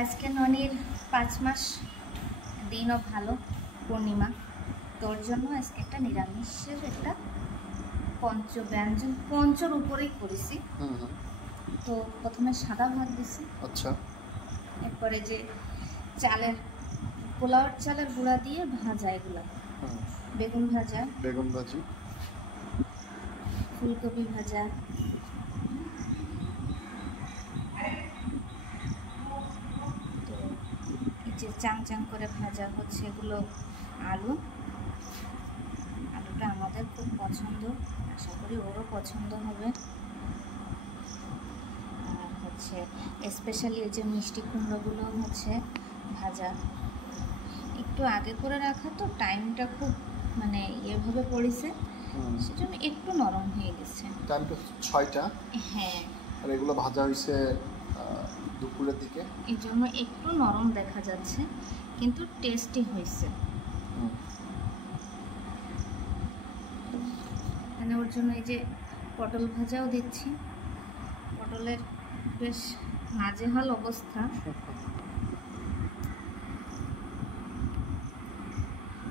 আজকে ননির 5 মাস দিনও ভালো পূর্ণিমা, তোর জন্য আজকে একটা নিরামিষের একটা পঞ্চব্যঞ্জন পঞ্চর উপরেই করেছি। তো প্রথমে সাদা ভাত দিছি, আচ্ছা, এরপরে যে চালের পোলাওর চালের গুঁড়া দিয়ে ভাজা, এগুলা বেগুন ভাজা, বেগুন ভাজি, ফুলকপি ভাজা, যে চাং চাং করে ভাজা হচ্ছে এগুলো আলুটা আমাদের খুব পছন্দ, আশা করি ওরও পছন্দ হবে। আর হচ্ছে স্পেশালি এই যে মিষ্টি কুমড়োগুলো হচ্ছে ভাজা, একটু আগে করে রাখা তো টাইমটা খুব মানে এভাবে পড়েছে, সেজন্য একটু নরম হয়ে গেছে। টাইমটা 6টা, হ্যাঁ, আর এগুলো ভাজা হয়েছে দুপুরের দিকে, এই জন্য একটু নরম দেখা যাচ্ছে, কিন্তু টেস্টি হয়েছে। এখানে ওর জন্য এই যে পটল ভাজাও দিচ্ছি, পটলের বেশ নাজেহাল অবস্থা।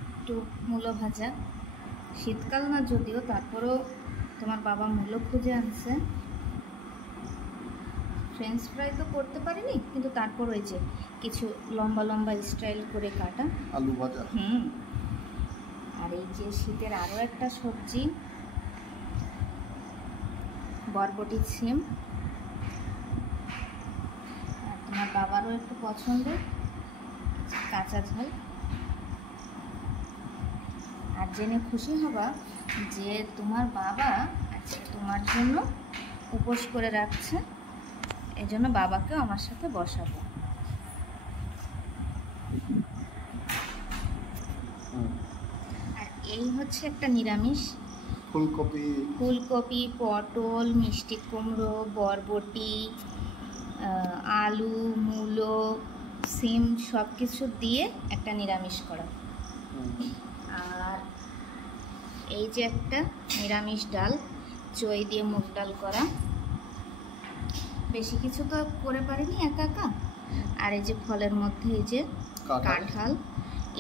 একটু মূলো ভাজা, শীতকাল না যদিও, তারপরেও তোমার বাবা মূলো খুঁজে আনছে। ফ্রেঞ্চ ফ্রাই তো করতে পারিনি, কিন্তু তারপর ওই যে কিছু লম্বা লম্বা স্টাইল করে কাটা আলু ভাজা। আর এই যে শীতের আরও একটা সবজি, বরবটি সিম, আর তোমার বাবারও একটু পছন্দ কাঁচা ঝাল। আর জেনে খুশি হবা যে তোমার বাবা আজকে তোমার জন্য উপোস করে রাখছে, এই জন্য বাবাকেও আমার সাথে বসাবো। আর এই হচ্ছে একটা নিরামিষ, ফুলকপি, পটল, মিষ্টি কুমড়ো, বরবটি, আলু, মূলো, সিম সব কিছু দিয়ে একটা নিরামিষ করা। আর এই যে একটা নিরামিষ ডাল, চই দিয়ে মুগ ডাল করা। বেশি কিছু তো করে পারিনি একা একা। আর এই যে ফলের মধ্যে এই যে কাঁঠাল,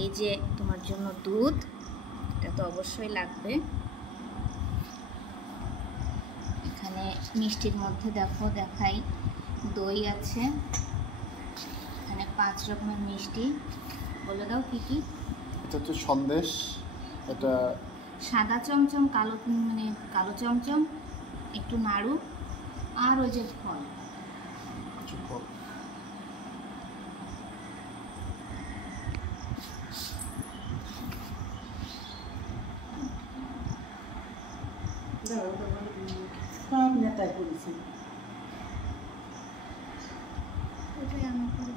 এই যে তোমার জন্য দুধ, এটা তো অবশ্যই লাগবে। এখানে মিষ্টির মধ্যে দেখাই, দই আছে, এখানে 5 রকমের মিষ্টি। বলে দাও কি কি? এটা হচ্ছে সন্দেশ, এটা সাদা চমচম, কালো চমচম, একটু নাড়ু, আর ওই যে ফল। সব নেতাই করেছি, ওটাই আমার করে